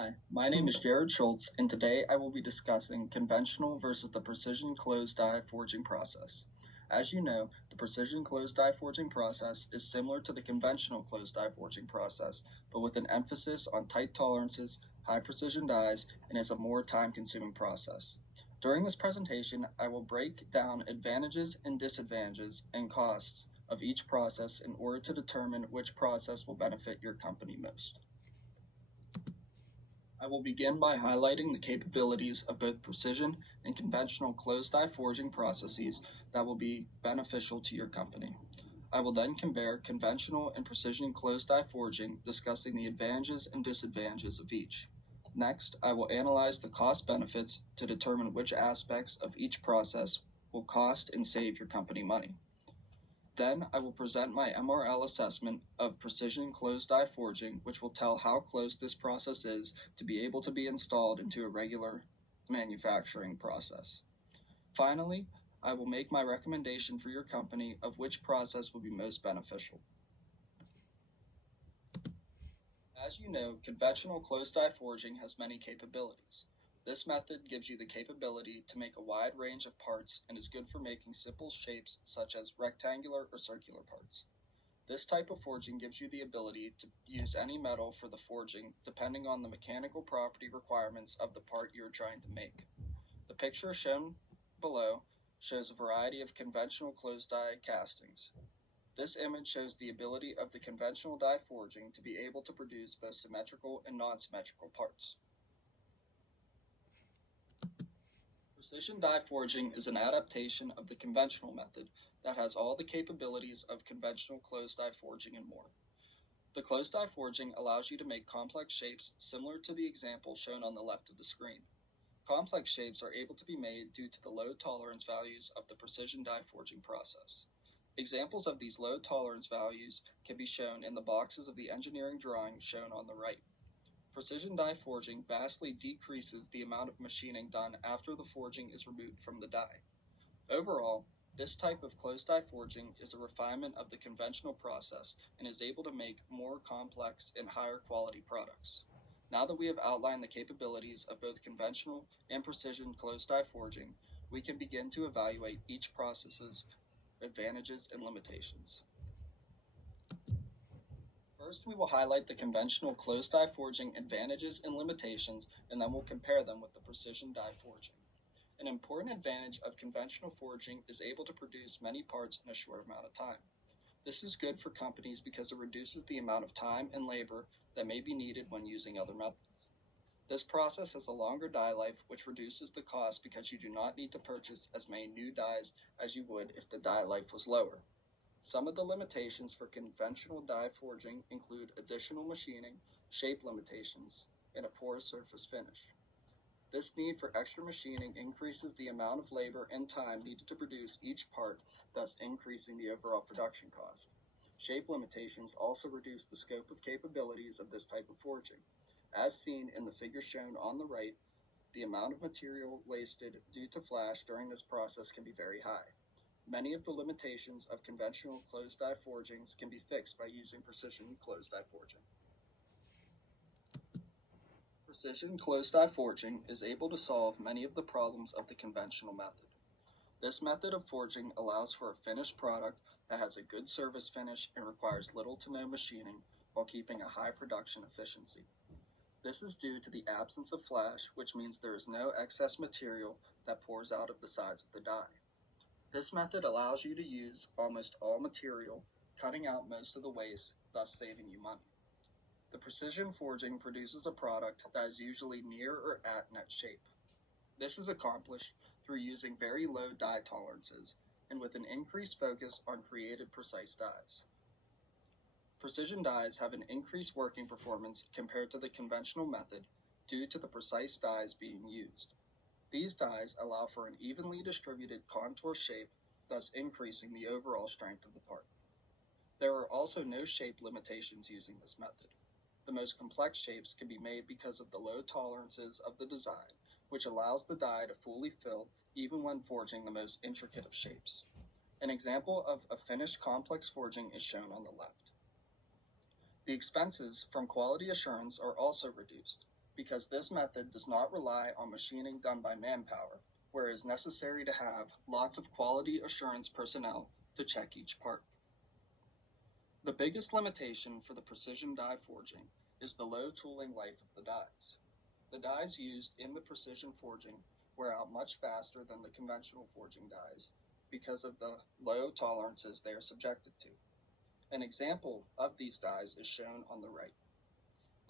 Hi, my name is Jared Schultz, and today I will be discussing conventional versus the precision closed die forging process. As you know, the precision closed die forging process is similar to the conventional closed die forging process, but with an emphasis on tight tolerances, high precision dies, and is a more time-consuming process. During this presentation, I will break down advantages and disadvantages and costs of each process in order to determine which process will benefit your company most. I will begin by highlighting the capabilities of both precision and conventional closed die forging processes that will be beneficial to your company. I will then compare conventional and precision closed die forging, discussing the advantages and disadvantages of each. Next, I will analyze the cost benefits to determine which aspects of each process will cost and save your company money. Then I will present my MRL assessment of precision closed die forging, which will tell how close this process is to be able to be installed into a regular manufacturing process. Finally, I will make my recommendation for your company of which process will be most beneficial. As you know, conventional closed die forging has many capabilities. This method gives you the capability to make a wide range of parts and is good for making simple shapes such as rectangular or circular parts. This type of forging gives you the ability to use any metal for the forging depending on the mechanical property requirements of the part you are trying to make. The picture shown below shows a variety of conventional closed die castings. This image shows the ability of the conventional die forging to be able to produce both symmetrical and non-symmetrical parts. Precision die forging is an adaptation of the conventional method that has all the capabilities of conventional closed die forging and more. The closed die forging allows you to make complex shapes similar to the example shown on the left of the screen. Complex shapes are able to be made due to the low tolerance values of the precision die forging process. Examples of these low tolerance values can be shown in the boxes of the engineering drawing shown on the right. Precision die forging vastly decreases the amount of machining done after the forging is removed from the die. Overall, this type of closed die forging is a refinement of the conventional process and is able to make more complex and higher quality products. Now that we have outlined the capabilities of both conventional and precision closed die forging, we can begin to evaluate each process's advantages and limitations. First, we will highlight the conventional closed die forging advantages and limitations, and then we'll compare them with the precision die forging. An important advantage of conventional forging is able to produce many parts in a short amount of time. This is good for companies because it reduces the amount of time and labor that may be needed when using other methods. This process has a longer die life, which reduces the cost because you do not need to purchase as many new dies as you would if the die life was lower. Some of the limitations for conventional die forging include additional machining, shape limitations, and a poor surface finish. This need for extra machining increases the amount of labor and time needed to produce each part, thus increasing the overall production cost. Shape limitations also reduce the scope of capabilities of this type of forging. As seen in the figure shown on the right, the amount of material wasted due to flash during this process can be very high. Many of the limitations of conventional closed die forgings can be fixed by using precision closed die forging. Precision closed die forging is able to solve many of the problems of the conventional method. This method of forging allows for a finished product that has a good surface finish and requires little to no machining while keeping a high production efficiency. This is due to the absence of flash, which means there is no excess material that pours out of the sides of the die. This method allows you to use almost all material, cutting out most of the waste, thus saving you money. The precision forging produces a product that is usually near or at net shape. This is accomplished through using very low die tolerances and with an increased focus on created precise dies. Precision dies have an increased working performance compared to the conventional method due to the precise dies being used. These dies allow for an evenly distributed contour shape, thus increasing the overall strength of the part. There are also no shape limitations using this method. The most complex shapes can be made because of the low tolerances of the design, which allows the die to fully fill even when forging the most intricate of shapes. An example of a finished complex forging is shown on the left. The expenses from quality assurance are also reduced. because this method does not rely on machining done by manpower, where it is necessary to have lots of quality assurance personnel to check each part. The biggest limitation for the precision die forging is the low tooling life of the dies. The dies used in the precision forging wear out much faster than the conventional forging dies because of the low tolerances they are subjected to. An example of these dies is shown on the right.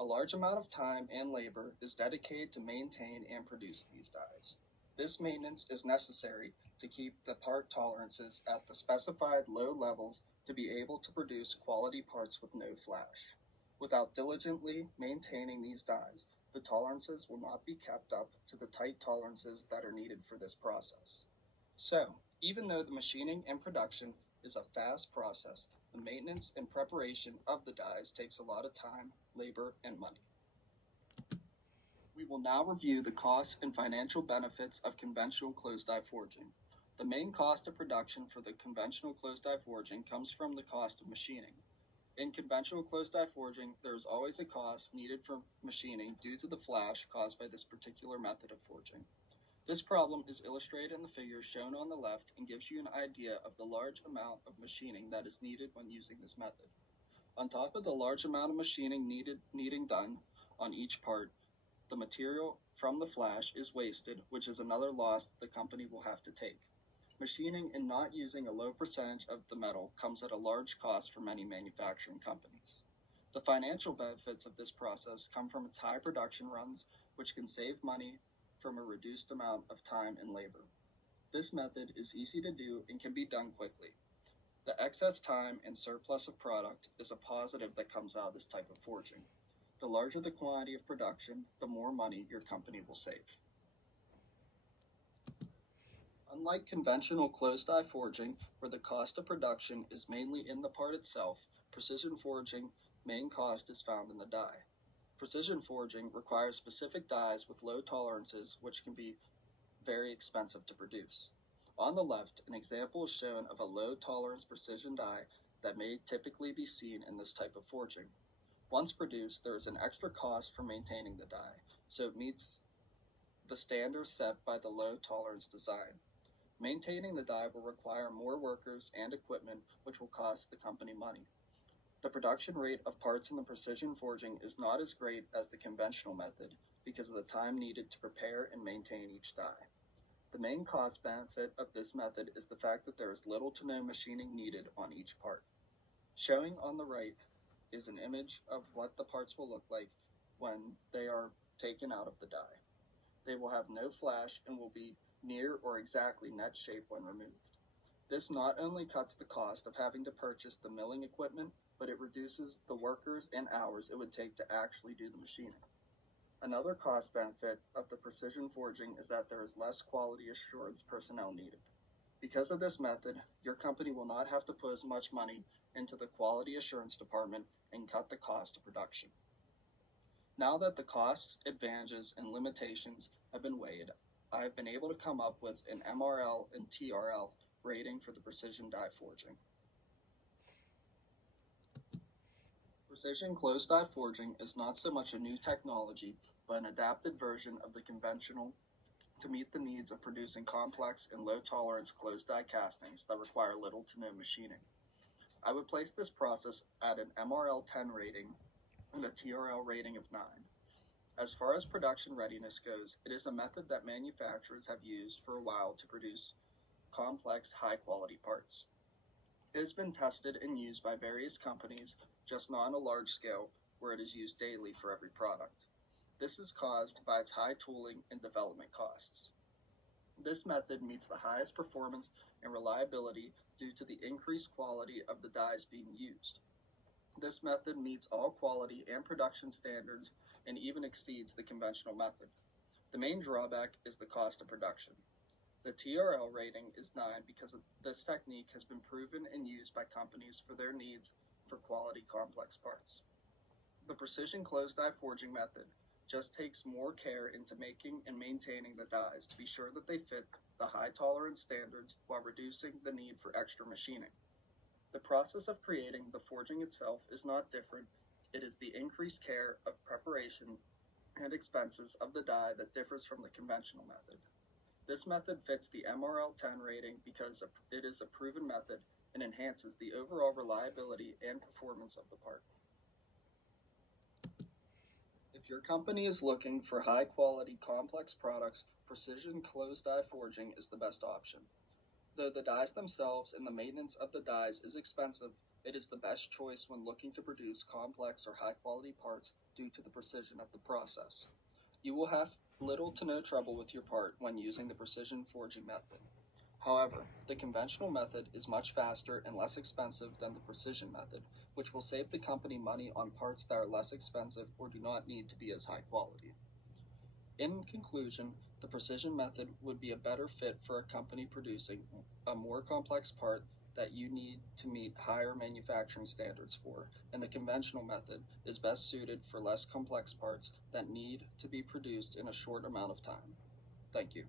A large amount of time and labor is dedicated to maintain and produce these dies. This maintenance is necessary to keep the part tolerances at the specified low levels to be able to produce quality parts with no flash. Without diligently maintaining these dies, the tolerances will not be kept up to the tight tolerances that are needed for this process. So, even though the machining and production is a fast process, the maintenance and preparation of the dies takes a lot of time, labor, and money. We will now review the costs and financial benefits of conventional closed die forging. The main cost of production for the conventional closed die forging comes from the cost of machining. In conventional closed die forging, there is always a cost needed for machining due to the flash caused by this particular method of forging. This problem is illustrated in the figure shown on the left and gives you an idea of the large amount of machining that is needed when using this method. On top of the large amount of machining needing done on each part, the material from the flash is wasted, which is another loss the company will have to take. Machining and not using a low percentage of the metal comes at a large cost for many manufacturing companies. The financial benefits of this process come from its high production runs, which can save money from a reduced amount of time and labor. This method is easy to do and can be done quickly. The excess time and surplus of product is a positive that comes out of this type of forging. The larger the quantity of production, the more money your company will save. Unlike conventional closed die forging, where the cost of production is mainly in the part itself, precision forging main cost is found in the die. Precision forging requires specific dies with low tolerances, which can be very expensive to produce. On the left, an example is shown of a low tolerance precision die that may typically be seen in this type of forging. Once produced, there is an extra cost for maintaining the die, so it meets the standards set by the low tolerance design. Maintaining the die will require more workers and equipment, which will cost the company money. The production rate of parts in the precision forging is not as great as the conventional method because of the time needed to prepare and maintain each die. The main cost benefit of this method is the fact that there is little to no machining needed on each part. Showing on the right is an image of what the parts will look like when they are taken out of the die. They will have no flash and will be near or exactly net shape when removed. This not only cuts the cost of having to purchase the milling equipment, but it reduces the workers and hours it would take to actually do the machining. Another cost benefit of the precision forging is that there is less quality assurance personnel needed. Because of this method, your company will not have to put as much money into the quality assurance department and cut the cost of production. Now that the costs, advantages, and limitations have been weighed, I have been able to come up with an MRL and TRL rating for the precision die forging. Precision closed die forging is not so much a new technology, but an adapted version of the conventional to meet the needs of producing complex and low-tolerance closed die castings that require little to no machining. I would place this process at an MRL 10 rating and a TRL rating of 9. As far as production readiness goes, it is a method that manufacturers have used for a while to produce complex, high-quality parts. It has been tested and used by various companies, just not on a large scale, where it is used daily for every product. This is caused by its high tooling and development costs. This method meets the highest performance and reliability due to the increased quality of the dies being used. This method meets all quality and production standards and even exceeds the conventional method. The main drawback is the cost of production. The TRL rating is 9 because this technique has been proven and used by companies for their needs for quality complex parts. The precision closed die forging method just takes more care into making and maintaining the dies to be sure that they fit the high tolerance standards while reducing the need for extra machining. The process of creating the forging itself is not different. It is the increased care of preparation and expenses of the die that differs from the conventional method. This method fits the MRL10 rating because it is a proven method and enhances the overall reliability and performance of the part. If your company is looking for high-quality, complex products, precision closed die forging is the best option. Though the dies themselves and the maintenance of the dies is expensive, it is the best choice when looking to produce complex or high-quality parts due to the precision of the process. You will have little to no trouble with your part when using the precision forging method. However, the conventional method is much faster and less expensive than the precision method, which will save the company money on parts that are less expensive or do not need to be as high quality. In conclusion, the precision method would be a better fit for a company producing a more complex part that you need to meet higher manufacturing standards for, and the conventional method is best suited for less complex parts that need to be produced in a short amount of time. Thank you.